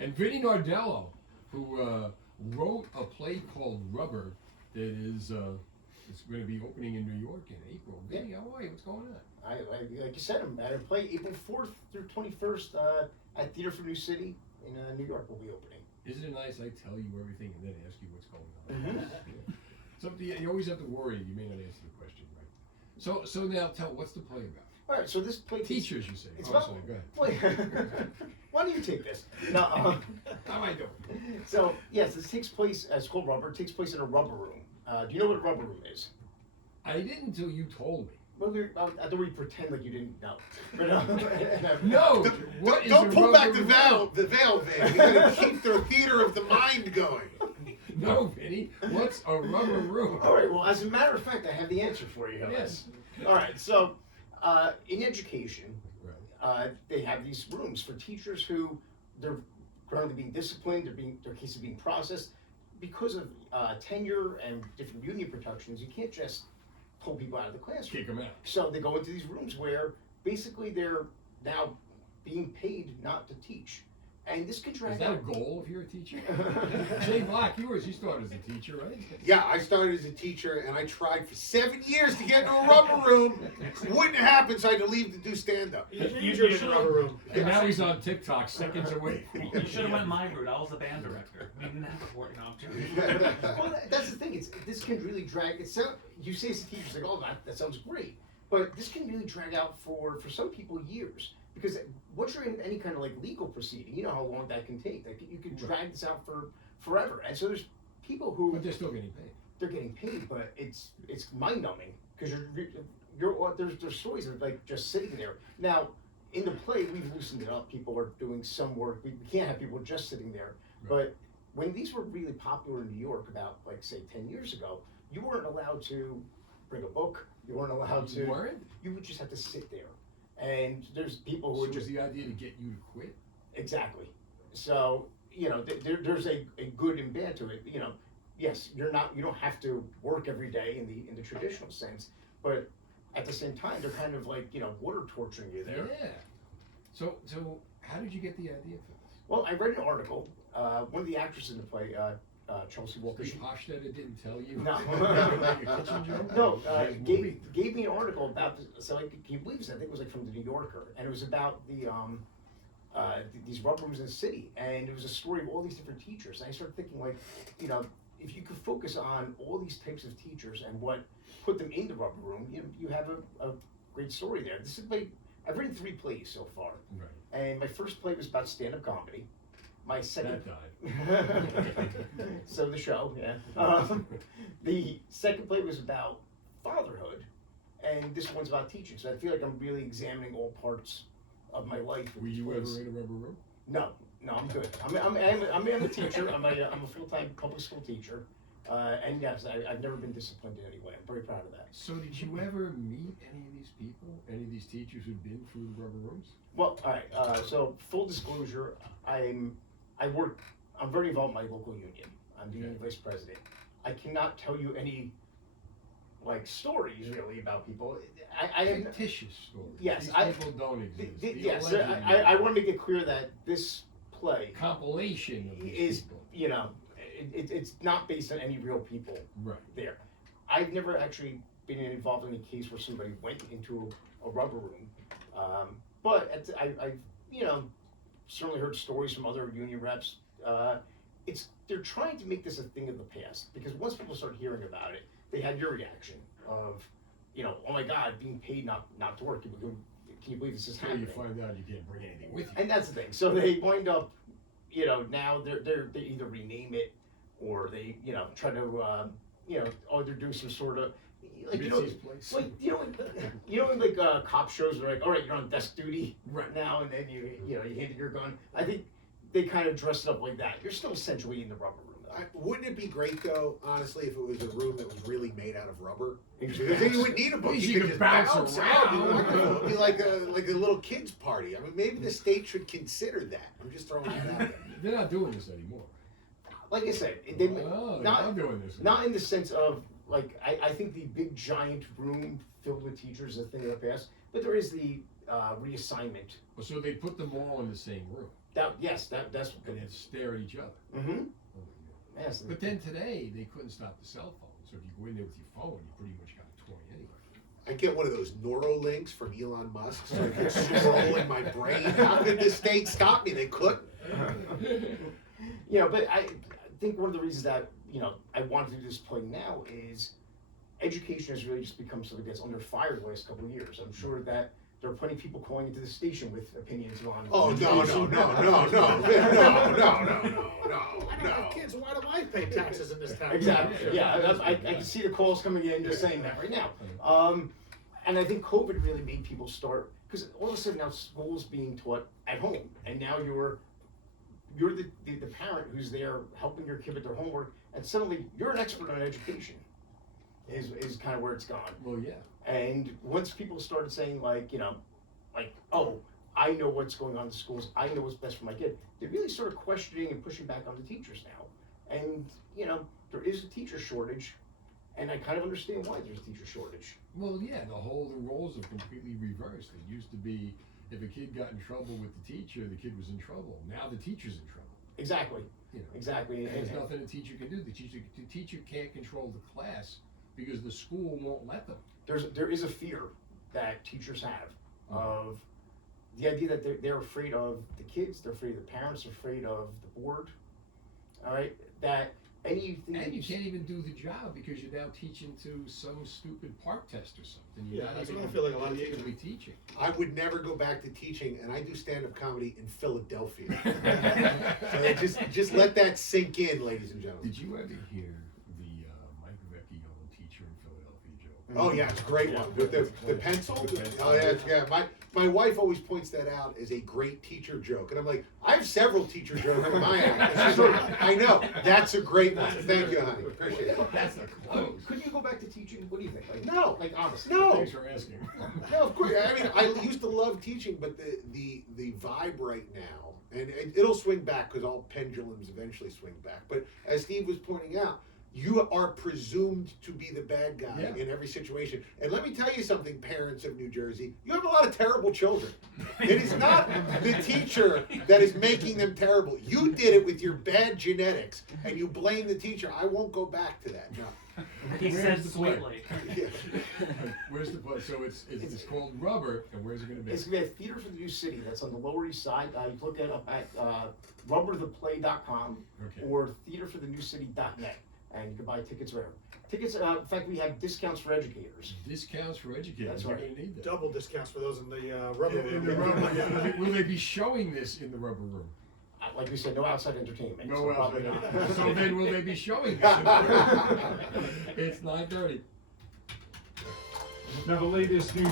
And Vinnie Nardiello, who wrote a play called Rubber that is it's going to be opening in New York in April. Vinnie, how are you? What's going on? I like you said, I'm at a play April 4th through 21st at Theater for New City in New York. Will be opening. Isn't it nice? I tell you everything and then ask you what's going on. Something you always have to worry. You may not answer the question right. So now tell what's the play about? All right, so this play Teachers, you say. It's Oh, about. sorry, go ahead. Why don't you take this? No. How am I doing? So yes, this takes place. It's called Rubber. It takes place in a rubber room. Do you know what a rubber room is? I didn't until you told me. Well, I thought we'd pretend like you didn't know. But, No. What is Don't a pull back rubber the veil, Vin. You're gonna keep the theater of the mind going. No, Vinny. What's a rubber room? All right. Well, as a matter of fact, I have the answer for you. Yes. All right. So, in education, Right. they have these rooms for teachers who they're currently being disciplined. Their cases are being processed because of tenure and different union protections. You can't just pull people out of the classroom. Kick them out. So they go into these rooms where basically they're now being paid not to teach. And this could drag Is that a out. goal if you're a teacher? Jay Black, you started as a teacher, right? Yeah, I started as a teacher, and I tried for 7 years to get into a rubber room. Wouldn't happen, so I had to leave to do stand-up. You should have rubber room. And now he's on TikTok, seconds away. You should have went my route. I was the band director. We didn't have to work an opportunity. Well, that's the thing. This can really drag. You say as a teacher, it's like, oh, that sounds great, but this can really drag out for some people years. Because once you're in any kind of like legal proceeding, you know how long that can take. Like you could drag this out for forever. And so there's people who But they're still getting paid. they're getting paid, but it's mind numbing because there's stories of like just sitting there. Now in the play we've loosened it up. People are doing some work. We can't have people just sitting there. Right. But when these were really popular in New York about like say 10 years ago, you weren't allowed to bring a book. You weren't allowed to. You weren't? You would just have to sit there. And there's people who So are was just the idea to get you to quit? exactly. So there's a good and bad to it. Yes, you don't have to work every day in the traditional sense, but at the same time they're kind of like water torturing you there. Yeah. So how did you get the idea for this? Well, I read an article. One of the actresses in the play, Chelsea Walker. Steve Hofstadter didn't tell you? No. Your kitchen joke? No, His movie? gave me an article about this. So can you believe this? I think it was like from the New Yorker, and it was about these rubber rooms in the city, and it was a story of all these different teachers. And I started thinking like, if you could focus on all these types of teachers and what put them in the rubber room, you have a great story there. This is I've written 3 plays so far, Right. and my first play was about stand-up comedy. My second. That died. So the show, yeah. The second play was about fatherhood, and this one's about teaching. So I feel like I'm really examining all parts of my life. Were you ever in a rubber room? No, I'm good. I'm a teacher. I'm a full-time public school teacher, and yes, I've never been disciplined in any way. I'm very proud of that. So did you ever meet any of these people? Any of these teachers who'd been through the rubber rooms? Well, all right. So full disclosure, I'm very involved in my local union. I'm the union vice president. I cannot tell you any like stories really about people. I have Fictitious stories. Yes, These people don't exist. The yes. alleged I want to make it clear that this play compilation of these is people. It's not based on any real people Right. there. I've never actually been involved in a case where somebody went into a rubber room, but I've certainly heard stories from other union reps. They're trying to make this a thing of the past because once people start hearing about it, they had your reaction of, oh my God, being paid not to work. Can you believe this is Until happening? you find out you can't bring anything with you. And that's the thing. So they wind up, now they either rename it or they try to they're doing some sort of like Mitzi's place. like in like cop shows where like, all right, you're on desk duty Right. now, and then you handed your gun. I think they kind of dress it up like that. You're still essentially in the rubber room though. Wouldn't it be great though, honestly, if it was a room that was really made out of rubber? And Because then you wouldn't need a book. You You could could just bounce bounce around. out. It'd be wonderful. It'd be like a little kids party. I mean, maybe the state should consider that. I'm just throwing it out there. They're not doing this anymore. Like I said, they Oh, they're not not doing this. not in the sense of like I think the big giant room filled with teachers is a thing of the past, but there is the reassignment. So they put them all in the same room. That's. and they'd stare at each other. Mm-hmm. Oh, yeah. Yes. But then today, they couldn't stop the cell phone. So if you go in there with your phone, you pretty much got a toy anyway. I get one of those Neurolinks from Elon Musk so I can scroll in my brain. How could the state stop me? They couldn't. But I think one of the reasons that, I wanted to do this play now is education has really just become something that's under fire the last couple of years. I'm sure that there are plenty of people calling into the station with opinions on. Oh, no. I don't have kids. Why do I pay taxes in this town? Exactly. Yeah, I can see the calls coming in just saying that right now. And I think COVID really made people start, because all of a sudden now school's being taught at home, and now you're the parent who's there helping your kid with their homework, and suddenly you're an expert on education. Is kind of where it's gone. Well, yeah. And once people started saying oh, I know what's going on in the schools, I know what's best for my kid, they really started questioning and pushing back on the teachers now. And, there is a teacher shortage, and I kind of understand why there's a teacher shortage. Well, yeah, the roles have completely reversed. It used to be if a kid got in trouble with the teacher, the kid was in trouble. Now the teacher's in trouble. Exactly. And Exactly. there's nothing a teacher can do. The teacher can't control the class because the school won't let them. There is a fear that teachers have of the idea that they're afraid of the kids, they're afraid of the parents, they're afraid of the board. All right, that anything. And you can't even do the job because you're now teaching to some stupid park test or something. You're Yeah, not that's even what I feel like a lot of creatively teaching. I would never go back to teaching, and I do stand-up comedy in Philadelphia. So just let that sink in, ladies and gentlemen. Did you ever hear the Mike Vecchione teacher in Philadelphia joke? Oh yeah, it's a great one. The pencil? The pencil. Oh yeah, my wife always points that out as a great teacher joke. And I'm like, I have several teacher jokes in my act. And she's like, I know, that's a great one. Thank you, honey. Appreciate it. That's a close. Could you go back to teaching? What do you think? No. Honestly. No. Thanks for asking. No, of course. I mean, I used to love teaching, but the vibe right now, and it'll swing back because all pendulums eventually swing back. But as Steve was pointing out, you are presumed to be the bad guy in every situation. And let me tell you something, parents of New Jersey, you have a lot of terrible children. It is not the teacher that is making them terrible. You did it with your bad genetics, and you blame the teacher. I won't go back to that, no. He Where's said the play? sweetly. Yeah. Where's the play? So it's called Rubber, and where's it going to be? It's going to be a theater for the new city that's on the Lower East Side. You can look it up at rubbertheplay.com or theaterforthenewcity.net. And you can buy tickets there. Tickets, in fact, we have discounts for educators. Discounts for educators. That's You're right. going to need that. Double discounts for those in the rubber In room. the rubber, will they be showing this in the Rubber Room? Like we said, no outside entertainment. No, so probably not. So then will they be showing this in the Rubber Room? It's 9:30. Now, the latest news.